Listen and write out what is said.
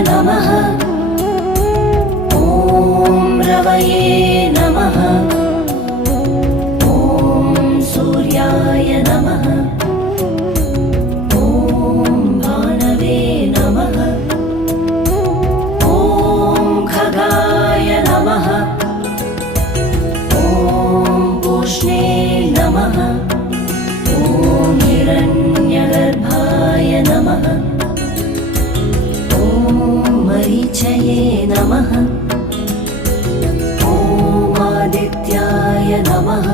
नमः। ॐ रवये नमः। ॐ सूर्याय नमः। ॐ भानवे नमः। ॐ खगाय नमः। ॐ पूष्णे नमः। ॐ हिरण्यगर्भाय नमः। ॐ मरीचये नमः। ॐ आदित्याय नमः।